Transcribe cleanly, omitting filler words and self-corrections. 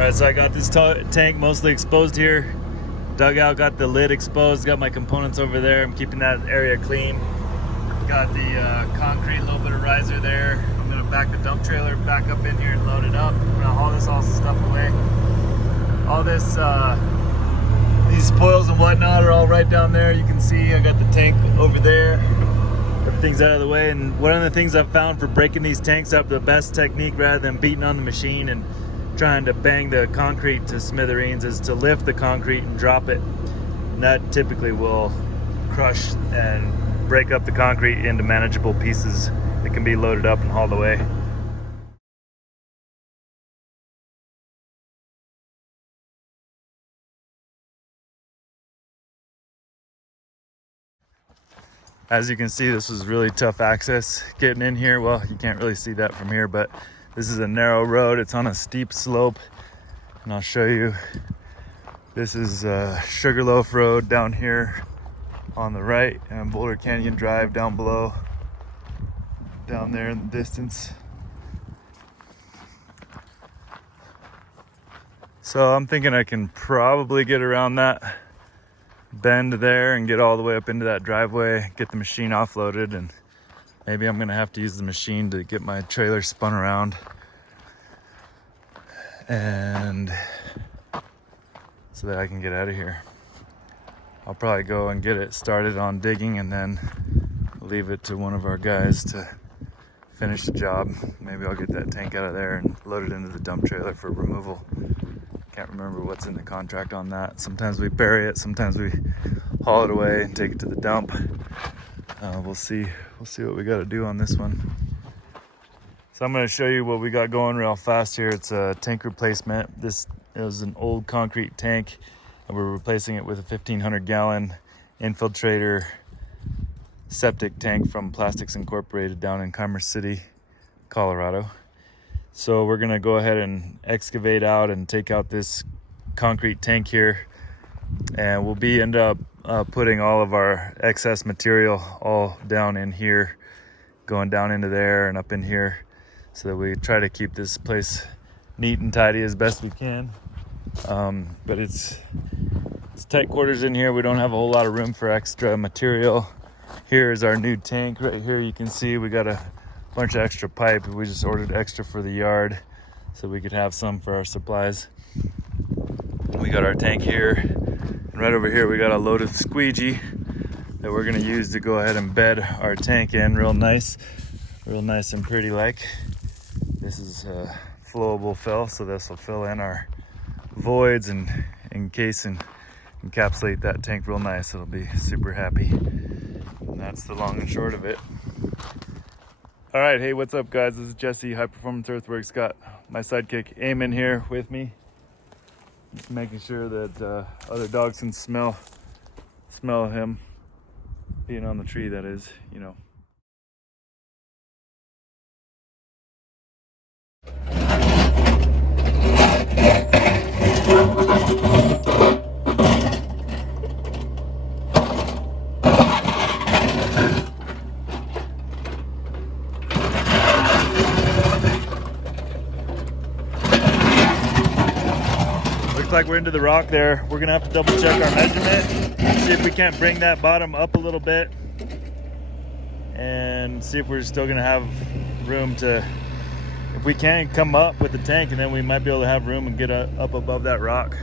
Alright, so I got this tank mostly exposed here. Dugout, got the lid exposed, got my components over there. I'm keeping that area clean. Got the concrete, little bit of riser there. I'm gonna back the dump trailer back up in here and load it up. I'm gonna haul this all stuff away. All this, these spoils and whatnot are all right down there. You can see I got the tank over there. Everything's out of the way. And one of the things I've found for breaking these tanks up, the best technique rather than beating on the machine and trying to bang the concrete to smithereens, is to lift the concrete and drop it. And that typically will crush and break up the concrete into manageable pieces that can be loaded up and hauled away. As you can see, this was really tough access getting in here. Well, you can't really see that from here, but this is a narrow road. It's on a steep slope, and I'll show you. This is Sugarloaf Road down here on the right, and Boulder Canyon Drive down below, down there in the distance. So I'm thinking I can probably get around that bend there and get all the way up into that driveway, get the machine offloaded, and maybe I'm gonna have to use the machine to get my trailer spun around, and so that I can get out of here. I'll probably go and get it started on digging and then leave it to one of our guys to finish the job. Maybe I'll get that tank out of there and load it into the dump trailer for removal. Can't remember what's in the contract on that. Sometimes we bury it, sometimes we haul it away and take it to the dump. We'll see what we got to do on this one. So I'm going to show you what we got going real fast here. It's a tank replacement. This is an old concrete tank, and we're replacing it with a 1,500 gallon infiltrator septic tank from Plastics Incorporated down in Commerce City, Colorado. So we're going to go ahead and excavate out and take out this concrete tank here, and we'll end up putting all of our excess material all down in here, going down into there and up in here, so that we try to keep this place neat and tidy as best we can. But it's tight quarters in here. We don't have a whole lot of room for extra material. Here is our new tank right here. You can see we got a bunch of extra pipe. We just ordered extra for the yard so we could have some for our supplies. We got our tank here, and right over here we got a loaded squeegee that we're going to use to go ahead and bed our tank in real nice and pretty like. This is flowable fill, so this will fill in our voids and encase and encapsulate that tank real nice. It'll be super happy. And that's the long and short of it. All right, hey, what's up, guys? This is Jesse, High Performance Earthworks. Got my sidekick Eamon here with me, just making sure that other dogs can smell him being on the tree. That is, you know. Looks like we're into the rock there. We're gonna have to double check our measurement, see if we can't bring that bottom up a little bit, and see if we're still gonna have room to, if we can come up with the tank, and then we might be able to have room and get up above that rock.